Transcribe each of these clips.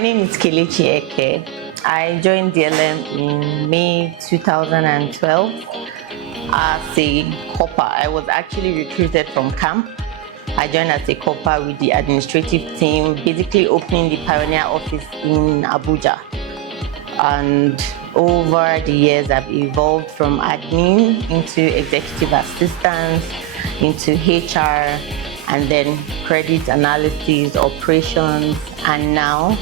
name is Kelechi Eke. I joined DLM in May 2012 as a Corper. I was actually recruited from camp. I joined as a Corper with the administrative team, basically opening the Pioneer office in Abuja. And over the years, I've evolved from admin into executive assistant, into HR, and then credit analysis, operations, and now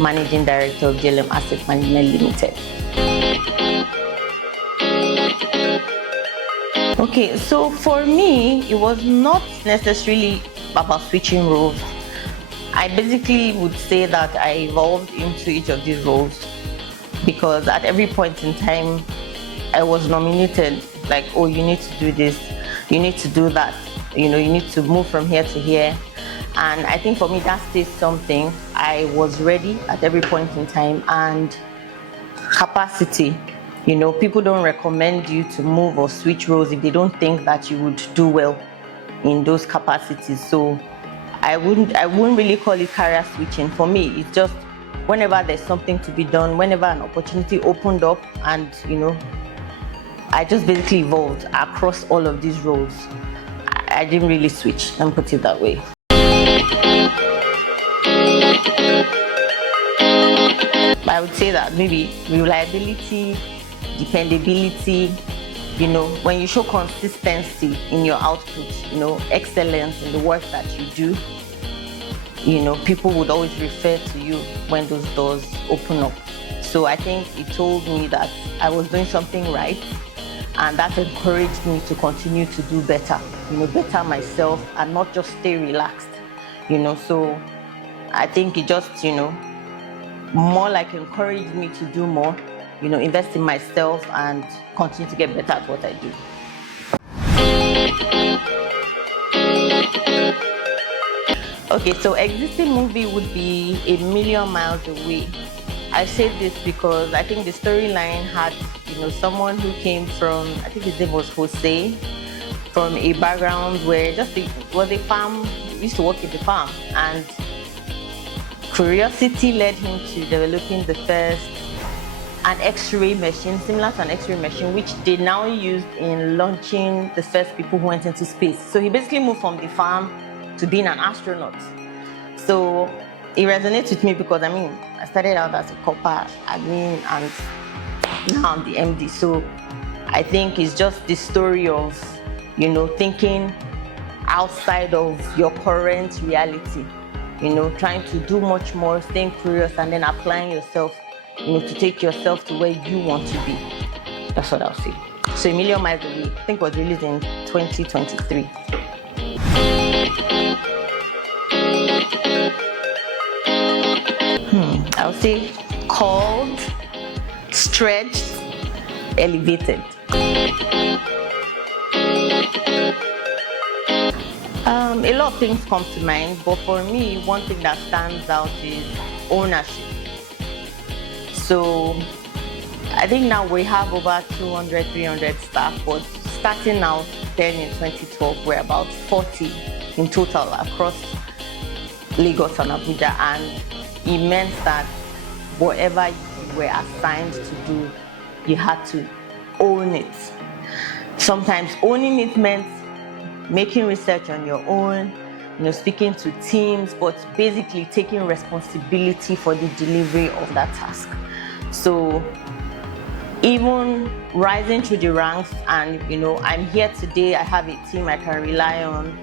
Managing Director of DLM Asset Management Limited. Okay, so for me, it was not necessarily about switching roles. I basically would say that I evolved into each of these roles because at every point in time, I was nominated, like, oh, you need to do this, you need to do that, you need to move from here to here. And I think for me, that says something. I was ready at every point in time, and capacity. People don't recommend you to move or switch roles if they don't think that you would do well in those capacities. So I wouldn't really call it career switching. For me, it's just whenever there's something to be done, whenever an opportunity opened up, and I just basically evolved across all of these roles. I didn't really switch, and put it that way. I would say that maybe reliability, dependability, when you show consistency in your output, excellence in the work that you do, people would always refer to you when those doors open up. So I think it told me that I was doing something right, and that encouraged me to continue to do better, better myself and not just stay relaxed, So I think it just, more like encouraged me to do more, invest in myself and continue to get better at what I do. Okay, so existing movie would be A Million Miles Away. I say this because I think the storyline had, someone who came from, I think his name was Jose, from a background where was a farm, he used to work in the farm, and curiosity led him to developing an X-ray machine, similar to an X-ray machine, which they now used in launching the first people who went into space. So he basically moved from the farm to being an astronaut. So it resonates with me because, I started out as a Corper admin and now I'm the MD. So I think it's just the story of, thinking outside of your current reality, trying to do much more, staying curious, and then applying yourself, to take yourself to where you want to be. That's what I'll say. So A Million Miles Away, I think, was released in 2023. I'll say called, stretched, elevated. A lot of things come to mind, but for me, one thing that stands out is ownership. So I think now we have over 200, 300 staff, but starting out then in 2012, we're about 40 in total across Lagos and Abuja, and it meant that whatever you were assigned to do, you had to own it. Sometimes owning it meant making research on your own, speaking to teams, but basically taking responsibility for the delivery of that task. So even rising through the ranks, and I'm here today, I have a team I can rely on,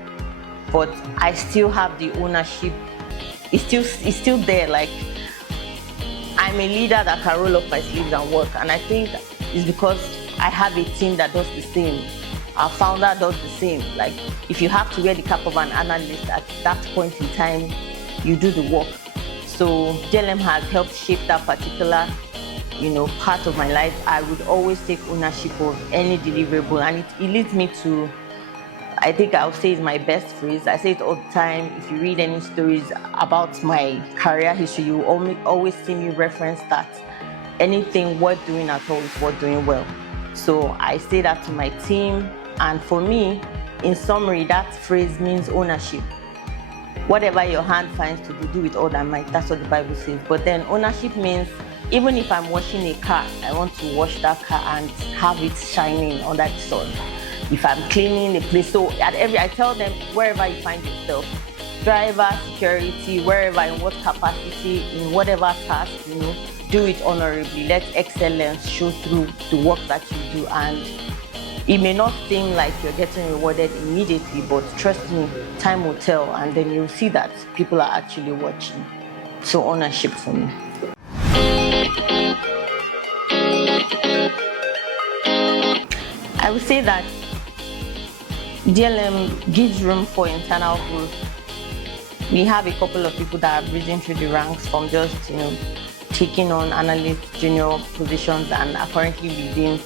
but I still have the ownership. It's still there. Like, I'm a leader that can roll up my sleeves and work, and I think it's because I have a team that does the same. Our founder does the same. Like, if you have to wear the cap of an analyst at that point in time, you do the work. So DLM has helped shape that particular, part of my life. I would always take ownership of any deliverable, and it leads me to, I think I'll say it's my best phrase. I say it all the time. If you read any stories about my career history, you always see me reference that anything worth doing at all is worth doing well. So I say that to my team. And for me, in summary, that phrase means ownership. whatever your hand finds to do with all that might. That's what the Bible says. But then ownership means even if I'm washing a car, I want to wash that car and have it shining under the sun. If I'm cleaning a place, so I tell them, wherever you find yourself, driver, security, wherever, in what capacity, in whatever task, do it honorably. Let excellence show through the work that you do. And it may not seem like you're getting rewarded immediately, but trust me, time will tell, and then you'll see that people are actually watching. So ownership for me. I would say that DLM gives room for internal growth. We have a couple of people that have risen through the ranks from just, taking on analyst junior positions and are currently leading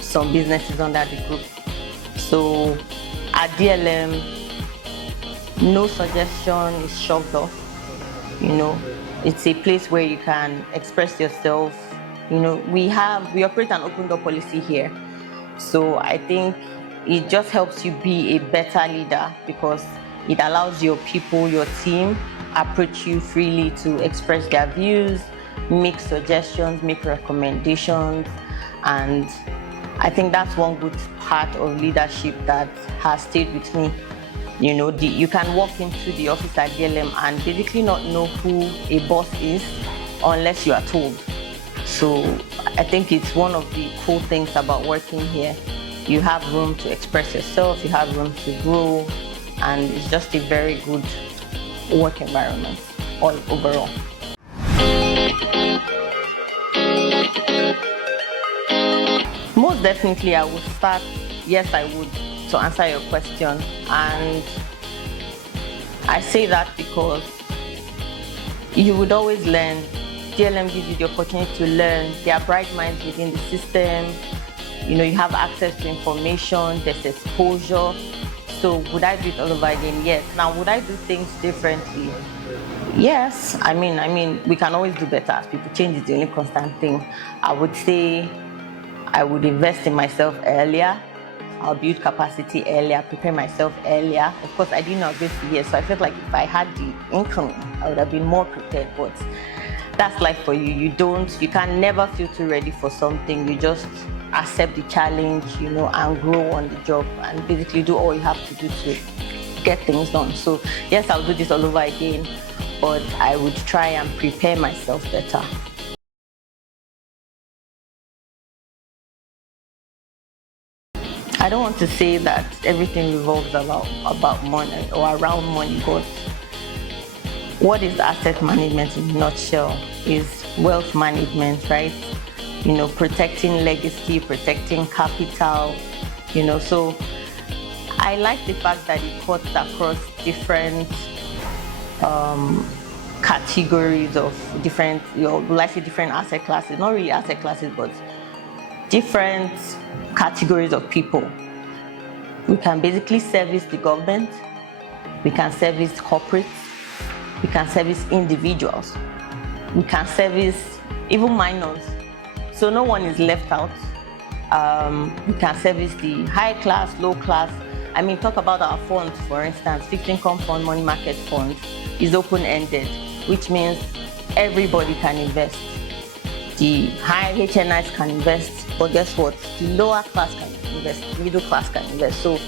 some businesses under the group. So at DLM, no suggestion is shoved off. It's a place where you can express yourself. We operate an open door policy here. So I think it just helps you be a better leader because it allows your people, your team, approach you freely to express their views, make suggestions, make recommendations. And I think that's one good part of leadership that has stayed with me. You can walk into the office at DLM and basically not know who a boss is unless you are told. So I think it's one of the cool things about working here. You have room to express yourself, you have room to grow, and it's just a very good work environment all overall. Most definitely I would start, yes I would, to answer your question. And I say that because you would always learn. DLM gives you the opportunity to learn. There are bright minds within the system. You have access to information, there's exposure. So would I do it all over again? Yes. Now, would I do things differently? Yes. I mean, we can always do better. As people, change is the only constant thing. I would say I would invest in myself earlier. I'll build capacity earlier, prepare myself earlier. Of course, I didn't know I was going to be here, so I felt like if I had the income, I would have been more prepared. But that's life for you. You can never feel too ready for something. You just accept the challenge, and grow on the job and basically do all you have to do to get things done. So yes, I'll do this all over again, but I would try and prepare myself better. I don't want to say that everything revolves about money or around money, but what is asset management in a nutshell is wealth management, right? Protecting legacy, protecting capital, so I like the fact that it cuts across different categories of different, different asset classes, not really asset classes, but different categories of people. We can basically service the government, we can service corporates, we can service individuals, we can service even minors. So no one is left out. We can service the high class, low class. Talk about our funds, for instance, fixed income fund, money market fund is open-ended, which means everybody can invest. The high HNIs can invest, but guess what? The lower class can invest, middle class can invest. So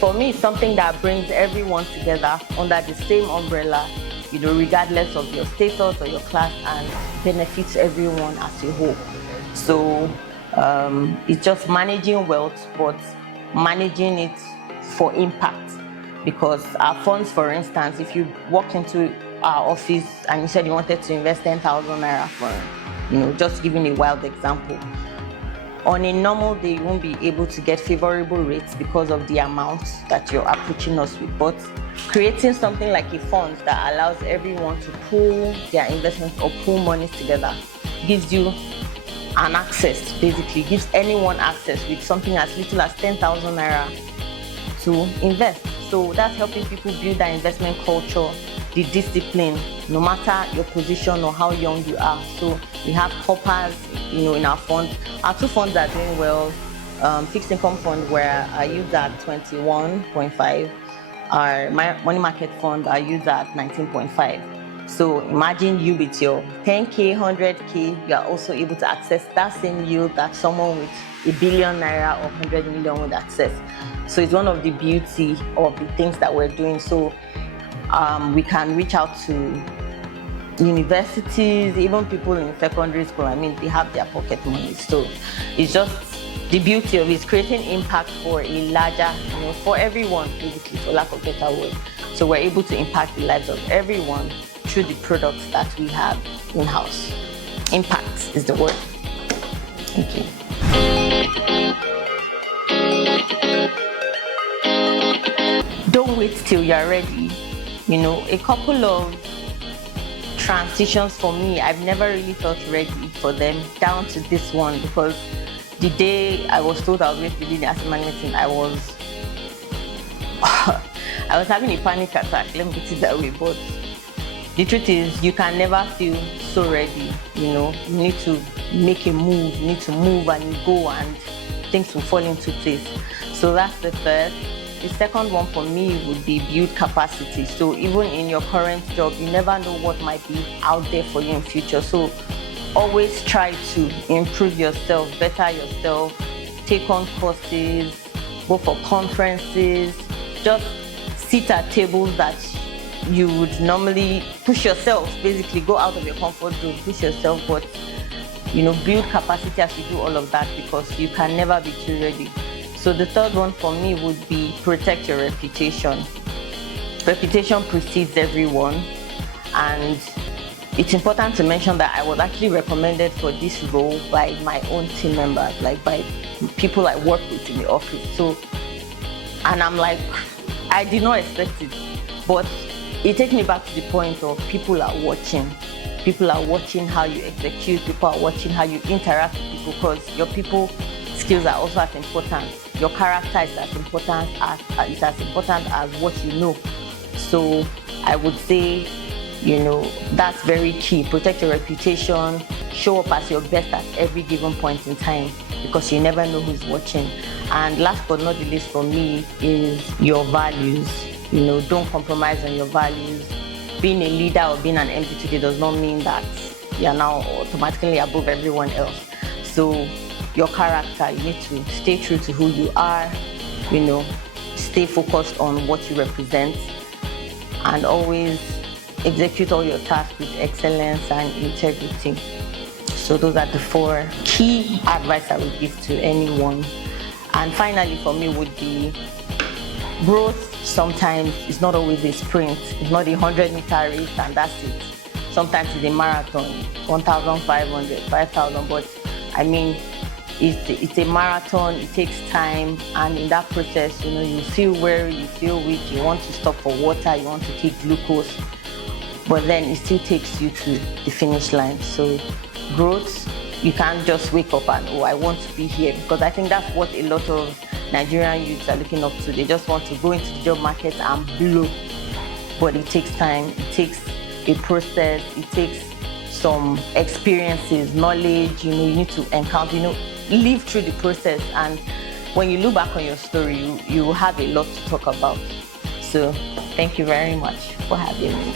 for me, it's something that brings everyone together under the same umbrella, regardless of your status or your class, and benefits everyone as a whole. So it's just managing wealth, but managing it for impact. Because our funds, for instance, if you walk into our office and you said you wanted to invest 10,000 naira for, just giving a wild example, on a normal day, you won't be able to get favorable rates because of the amount that you're approaching us with. But creating something like a fund that allows everyone to pool their investments or pool monies together gives you an access, basically gives anyone access with something as little as 10,000 naira to invest. So that's helping people build their investment culture, the discipline, no matter your position or how young you are. So we have Corpers, in our fund. Our two funds are doing well. Fixed income fund where I use at 21.5. our money market fund are used at 19.5. So imagine you with your 10K, 100K, you are also able to access that same yield that someone with a billion naira or 100 million would access. So it's one of the beauty of the things that we're doing. So we can reach out to universities, even people in secondary school. I mean, they have their pocket money. So it's just the beauty of it is creating impact for a larger, for everyone, basically, for lack of a better word. So we're able to impact the lives of everyone through the products that we have in-house. Impact is the word. Thank you. Don't wait till you're ready. A couple of transitions for me, I've never really felt ready for them, down to this one, because the day I was told I was going to be leading the asset management team, I was having a panic attack, let me put it that way. But the truth is, you can never feel so ready. You need to make a move, you need to move and you go, and things will fall into place. So that's the first. The second one for me would be build capacity. So even in your current job, you never know what might be out there for you in future. So always try to improve yourself, better yourself, take on courses, go for conferences, just sit at tables that you would normally push yourself, basically go out of your comfort zone, push yourself, but build capacity as you do all of that, because you can never be too ready. So the third one for me would be protect your reputation. Reputation precedes everyone, and it's important to mention that I was actually recommended for this role by my own team members, like by people I work with in the office. So, and I'm like, I did not expect it, but it takes me back to the point of people are watching. People are watching how you execute, people are watching how you interact with people, because your people skills are also as important. Your character is as important as what you know. So I would say, that's very key. Protect your reputation, show up as your best at every given point in time, because you never know who's watching. And last but not the least for me is your values. Don't compromise on your values. Being a leader or being an MD today does not mean that you're now automatically above everyone else. So your character, you need to stay true to who you are, stay focused on what you represent, and always execute all your tasks with excellence and integrity. So those are the 4 key advice I would give to anyone. And finally for me would be growth. Sometimes it's not always a sprint. It's not a 100-meter race and that's it. Sometimes it's a marathon, 1,500, 5,000, but I mean, it's a marathon, it takes time, and in that process, you feel weary, you feel weak, you want to stop for water, you want to take glucose, but then it still takes you to the finish line. So growth, you can't just wake up and, I want to be here, because I think that's what a lot of Nigerian youths are looking up to. They just want to go into the job market and blow, but it takes time, it takes a process, it takes some experiences, knowledge, you need to encounter, live through the process, and when you look back on your story, you will have a lot to talk about. So thank you very much for having me.